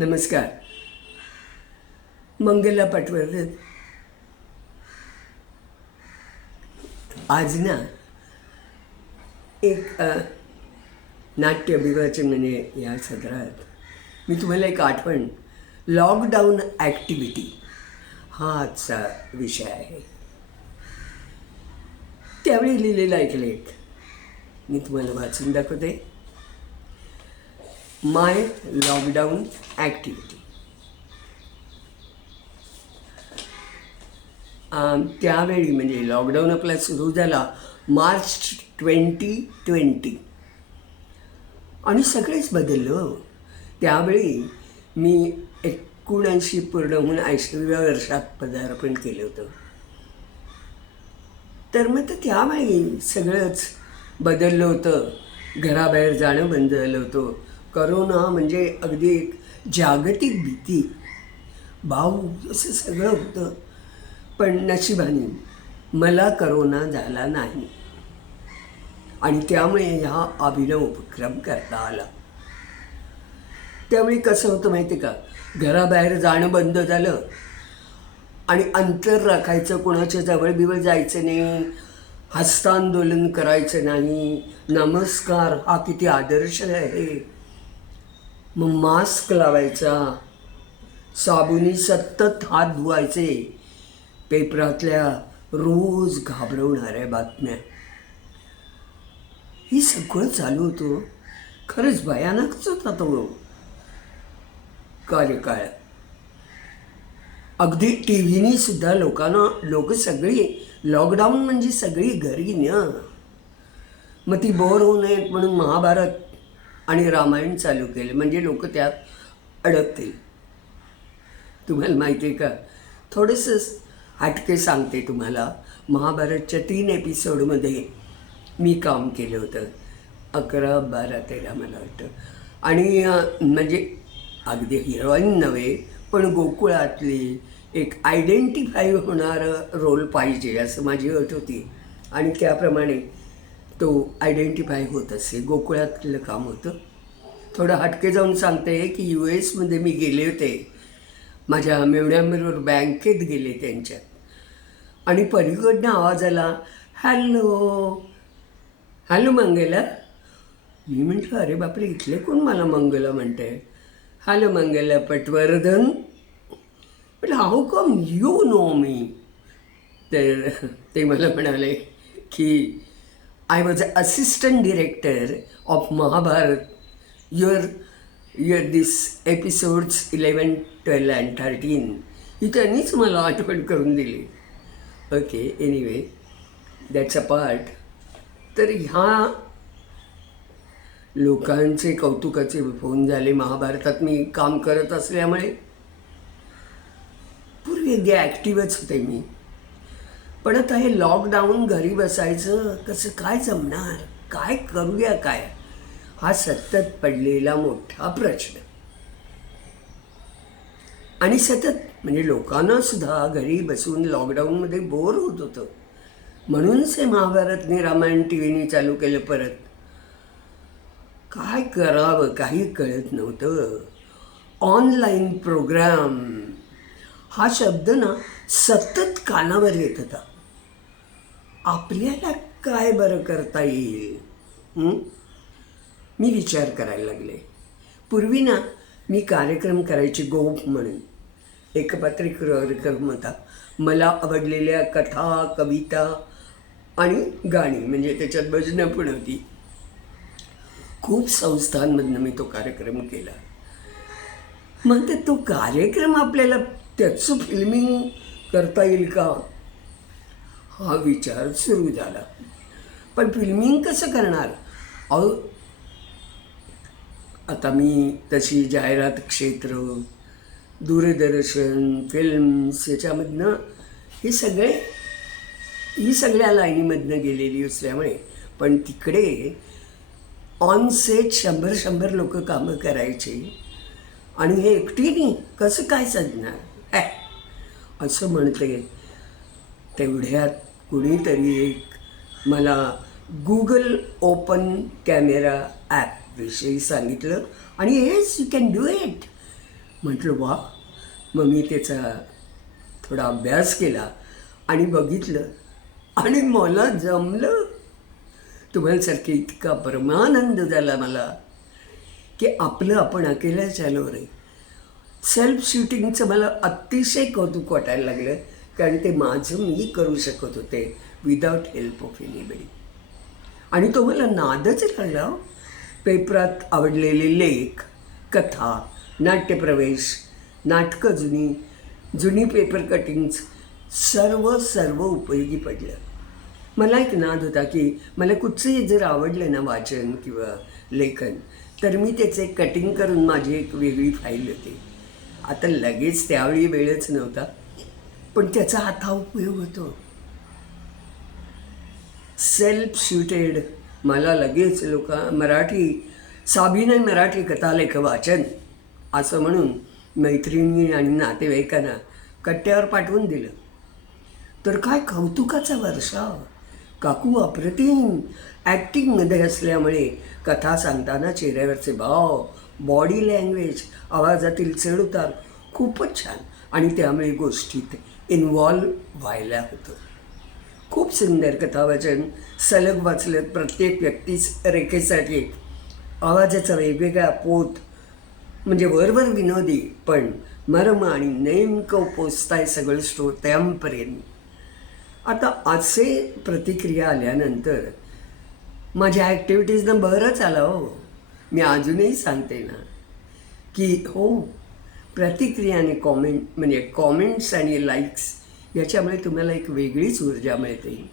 नमस्कार. मंगला पटवर्धन. आज ना एक नाट्य अभिवाचन म्हणजे या सत्रात मी तुम्हाला एक आठवण, लॉकडाऊन ॲक्टिव्हिटी हा आजचा विषय आहे. त्यावेळी लिहिलेलं ऐकलं एक, मी तुम्हाला वाचून दाखवते. माय लॉकडाऊन ॲक्टिव्हिटी. त्यावेळी म्हणजे लॉकडाऊन आपला सुरू झाला मार्च 2020 आणि सगळेच बदललं. त्यावेळी मी 79 पूर्ण होऊन 80व्या वर्षात पदार्पण केलं होतं. तर मग त्यावेळी सगळंच बदललं होतं. घराबाहेर जाणं बंद झालं होतं. करोना म्हणजे अगदी एक जागतिक भीती, भाऊ असं सगळं होतं. पण नशिबाने मला करोना झाला नाही आणि त्यामुळे हा अभिनव उपक्रम करता आला. त्यावेळी कसं होतं माहिती आहे का, घराबाहेर जाणं बंद झालं आणि अंतर राखायचं, कोणाच्या जवळ जायचं नाही, हस्तांदोलन करायचं नाही, नमस्कार हा किती आदर्श आहे, मग मास्क लावायचा, साबुनी सतत हात धुवायचे, पेपरातल्या रोज घाबरवणाऱ्या बातम्या, ही सगळं चालू होतं. खरंच भयानकच होता तो कार्यकाळ. अगदी टी व्हीनी सुद्धा लोक सगळी, लॉकडाऊन म्हणजे सगळी घरी न, मग ती बोर होऊ नयेत म्हणून महाभारत आणि रामायण चालू केलं, म्हणजे लोक त्यात अडकतील. तुम्हाला माहिती आहे का, थोडंसं हटके सांगते तुम्हाला. महाभारतच्या 3 एपिसोडमध्ये मी काम केलं होतं. 11, 12, 13 मला वाटतं. आणि म्हणजे अगदी हिरोईन नव्हे, पण गोकुळातली एक आयडेंटिफाय होणारं रोल पाहिजे असं माझी अट होती. आणि त्याप्रमाणे तो आयडेंटिफाय होत असे. गोकुळातलं काम होतं. थोडं हटके जाऊन सांगते की US मध्ये मी गेले होते. माझ्या मेवण्याबरोबर बँकेत गेले त्यांच्यात, आणि पलीकडनं आवाज आला, हॅलो हॅलो मंगला. मी म्हटलं अरे बापरे, इथले कोण मला मंगला म्हणते. हॅलो मंगला पटवर्धन. म्हटलं हाऊ कम यू नो मी. तर ते मला म्हणाले की I was assistant director of Mahabharat. Your this episodes 11, 12 and 13. ही त्यांनीच मला आठवण करून दिली. Okay, anyway that's a part. तर ह्या लोकांचे कौतुकाचे फोन झाले. महाभारतात मी काम करत असल्यामुळे पूर्वी अगदी ॲक्टिव्हच होते मी. पण आता हे लॉकडाऊन, घरी बसायचं कसं काय जमणार, काय करूया काय, हा सतत पडलेला मोठा प्रश्न. आणि सतत म्हणजे लोकांना सुद्धा घरी बसून लॉकडाऊनमध्ये बोर होत होतं. म्हणूनच हे महाभारतने रामायण टी व्हीने चालू केलं परत. काय करावं काही कळत नव्हतं. ऑनलाईन प्रोग्राम हा शब्द ना सतत कानावर येत होता. आपल्याला काय बरं करता येईल, मी विचार करायला लागले. पूर्वी ना मी कार्यक्रम करायचे गोप म्हणून, एकपात्रिक कार्यक्रम होता. मला आवडलेल्या कथा, कविता आणि गाणी, म्हणजे त्याच्यात भजनं पण होती. खूप संस्थांमधनं मी तो कार्यक्रम केला. मग तो कार्यक्रम आपल्याला त्याचं फिल्मिंग करता येईल का, हा विचार सुरू झाला. पण फिल्मिंग कसं करणार. अहो आता मी तशी जाहिरात क्षेत्र, दूरदर्शन, फिल्म्स याच्यामधनं ही सगळ्या लाईनीमधनं गेलेली असल्यामुळे, पण तिकडे ऑन सेट 100 लोक कामं करायचे आणि हे एकटीने कसं काय साधणार असं म्हणते. तेवढ्यात कुणीतरी एक मला गुगल ओपन कॅमेरा ॲपविषयी सांगितलं आणि yes you can do it. म्हटलं वा. मग मी त्याचा थोडा अभ्यास केला आणि बघितलं आणि मला जमलं. तुम्हाला सारखे इतका परमानंद झाला मला की आपलं आपण अकेल्या चालू रे. सेल्फ शूटिंगचं मला अतिशय कौतुक वाटायला लागलं, कारण ते माझं मी करू शकत होते विदाउट हेल्प ऑफ एनीबडी. आणि तो मला नादच लागला. पेपरात आवडलेले लेख, कथा, नाट्यप्रवेश, नाटकं, जुनी पेपर कटिंग्स सर्व उपयोगी पडलं. मला एक नाद होता की मला कुठचंही जर आवडलं ना वाचन किंवा लेखन, तर मी त्याचे कटिंग करून माझी एक वेगळी फाईल होती. आता लगेच त्यावेळी वेळच नव्हता, पण त्याचा आता उपयोग होतो. सेल्फ शूटेड मला लगेच लोक साभिनय मराठी कथालेख वाचन असं म्हणून मैत्रिणी आणि नातेवाईकांना कट्ट्यावर पाठवून दिलं. तर काय कौतुकाचा वर्षाव. काकू अप्रतिम ॲक्टिंगमध्ये असल्यामुळे कथा सांगताना चेहऱ्यावरचे भाव, बॉडी लँग्वेज, आवाजातील चढउतार खूपच छान, आणि त्यामुळे गोष्टीत इन्व्हॉल्व व्हायला होतं. खूप सुंदर कथावाचन सलग वाचलं. प्रत्येक व्यक्तीच रेखेसाठी आवाजाचा वेगवेगळा पोत, म्हणजे वरवर विनोदी पण मर्म आणि नेमकं पोचताय सगळं श्रोत्यांपर्यंत. आता असे प्रतिक्रिया आल्यानंतर माझ्या ॲक्टिव्हिटीजनं बरंच आला हो. मी अजूनही सांगते ना की हो, प्रतिक्रिया आणि म्हणजे कॉमेंट्स आणि लाईक्स याच्यामुळे तुम्हाला एक वेगळीच ऊर्जा मिळते.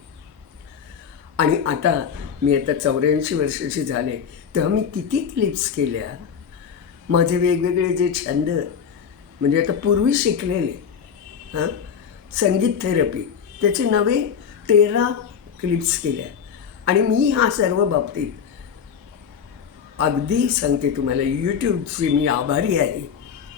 आणि आता मी 84 वर्षाची झाले, तेव्हा मी किती क्लिप्स केल्या. माझे वेगवेगळे जे छंद, म्हणजे आता पूर्वी शिकलेले संगीत थेरपी, त्याचे नवे 13 क्लिप्स केल्या. आणि मी ह्या सर्व बाबतीत अगदी सांगते तुम्हाला, यूट्यूबची मी आभारी आहे,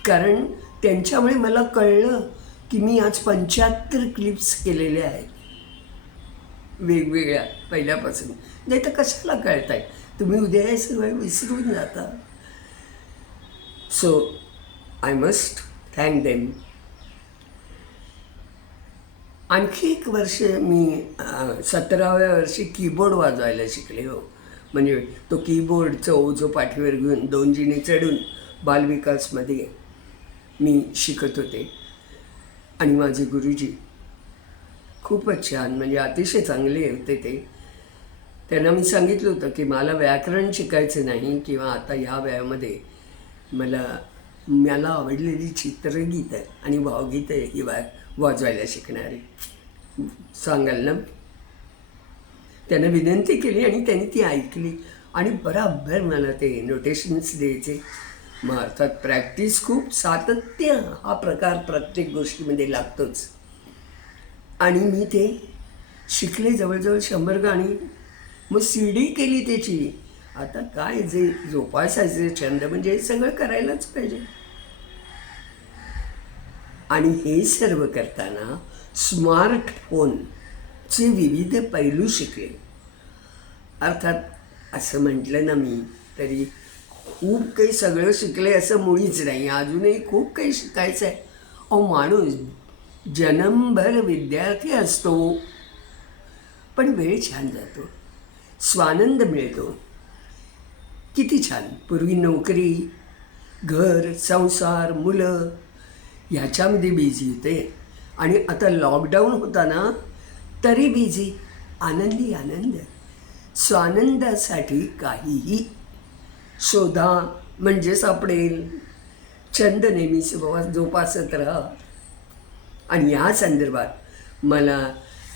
कारण त्यांच्यामुळे मला कळलं की मी आज 75 क्लिप्स केलेल्या आहेत वेगवेगळ्या पहिल्यापासून. नाही तर कशाला कळताय, तुम्ही उद्या हे सगळं विसरून जाता. So I must thank them. आणखी एक वर्ष मी 17व्या वर्षी कीबोर्ड वाजवायला शिकले हो. म्हणजे तो कीबोर्डचं ओझं पाठीवर घेऊन 2 जिने चढून बालविकासमध्ये मी शिकत होते. आणि माझे गुरुजी खूपच छान, म्हणजे अतिशय चांगले होते ते. त्यांना मी सांगितलं होतं की मला व्याकरण शिकायचं नाही, किंवा आता ह्या वयामध्ये मला आवडलेली चित्रगीतं आणि भावगीतं ही वाजवायला शिकणारे सांगाल ना. त्यानं विनंती केली आणि त्यांनी ती ऐकली आणि बराबर मला ते नोटेशन्स द्यायचे. मग अर्थात प्रॅक्टिस खूप, सातत्य हा प्रकार प्रत्येक गोष्टीमध्ये लागतोच. आणि मी ते शिकले जवळजवळ 100 गाणी. मग CD केली त्याची. आता काय जे जोपासायचे छंद, म्हणजे हे सगळं करायलाच पाहिजे. आणि हे सर्व करताना स्मार्टफोनचे विविध पैलू शिकले. अर्थात असं म्हटलं ना मी तरी खूप काही सगळं शिकले असं मुळीच नाही. अजूनही खूप काही शिकायचं आहे. माणूस जन्मभर विद्यार्थी असतो, पण वेळ छान जातो, स्वानंद मिळतो. किती छान. पूर्वी नोकरी, घर, संसार, मुलं ह्याच्यामध्ये बिझी होते, आणि आता लॉकडाऊन होता ना तरी बिझी. आनंद. स्वानंदासाठी काहीही शोधा म्हणजे सापडेल. छंद नेहमी जोपासत राहा. आणि या संदर्भात मला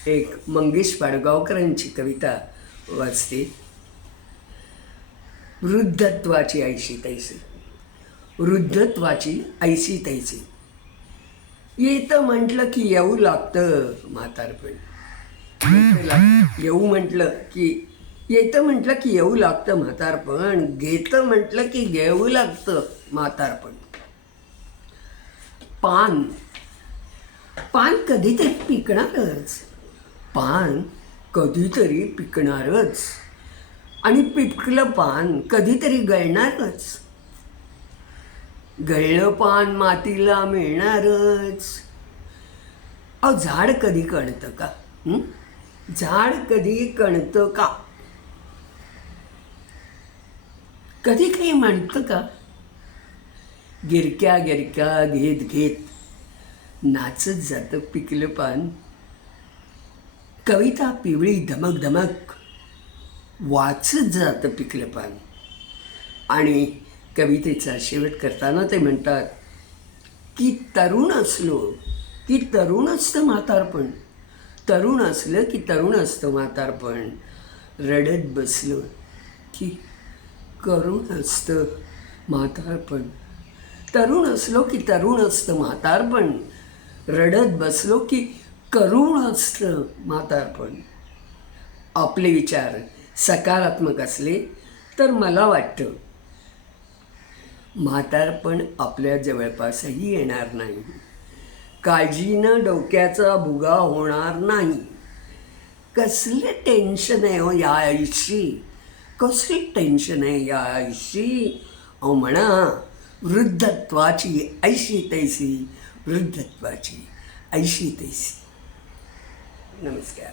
एक मंगेश पाडगावकरांची कविता वाचते. वृद्धत्वाची ऐशी तैसी. वृद्धत्वाची ऐशी तैसी. येतं म्हटलं की येऊ लागतं म्हातारपण. येऊ म्हटलं की येतं म्हटलं की येऊ लागतं म्हातारपण. घेतं म्हटलं की घेऊ लागतं म्हातारपण. पान कधीतरी पिकणारच. पान कधीतरी पिकणारच. आणि पिकलं पान कधीतरी गळणारच. गळलं पान मातीला मिळणारच. अहो झाड कधी कणतं का? झाड कधी कणतं का? कधी काही म्हणतं का? गिरक्या गिरक्या घेत घेत नाचत जातं पिकलं पान. कविता पिवळी धमक धमक वाचत जातं पिकलं पान. आणि कवितेचा शेवट करताना ते म्हणतात की तरुण असलो की तरुण असतं म्हातारपण. तरुण असलं की तरुण असतं म्हातारपण. रडत बसलं की करुण असतं म्हातारपण. तरुण असलो की तरुण असतं म्हातारपण. रडत बसलो की करुण असतं म्हातारपण. आपले विचार सकारात्मक असले तर मला वाटतं म्हातारपण आपल्या जवळपासही येणार नाही. काळजीनं डोक्याचा भुगा होणार नाही. कसले टेन्शन आहे हो या आयुष्य, कसली टेन्शन आहे या आयुष्य. अहो म्हणा वृद्धत्वाची ऐशी तैसी, वृद्धत्वाची ऐशी तैसी. नमस्कार.